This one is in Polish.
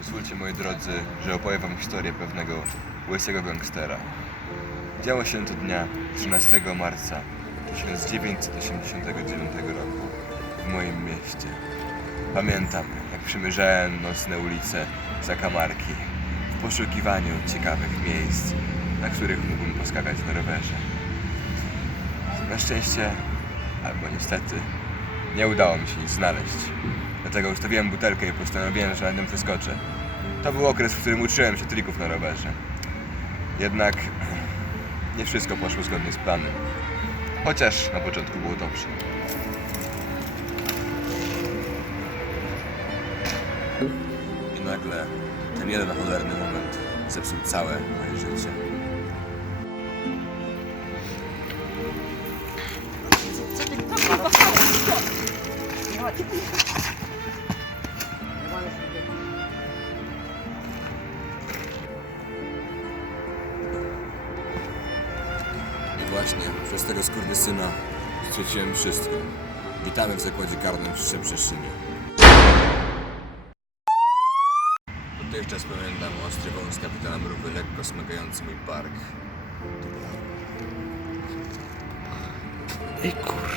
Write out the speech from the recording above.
Pozwólcie moi drodzy, że opowiem wam historię pewnego łysego gangstera. Działo się to dnia 13 marca 1989 roku w moim mieście. Pamiętam, jak przymierzałem nocne ulice zakamarki w poszukiwaniu ciekawych miejsc, na których mógłbym poskakać na rowerze. Na szczęście, albo niestety, nie udało mi się nic znaleźć. Dlatego ustawiłem butelkę i postanowiłem, że na nią przeskoczę. To był okres, w którym uczyłem się trików na rowerze. Jednak nie wszystko poszło zgodnie z planem. Chociaż na początku było dobrze. I nagle ten jeden cholerny moment zepsuł całe moje życie. Właśnie przez tego skurwysyna straciłem wszystko. Witamy w zakładzie karnym w Szczeprzeszynie. Dotychczas pamiętam ostry wąs kapitana Mrówy lekko smagający mój bark. Ej kur...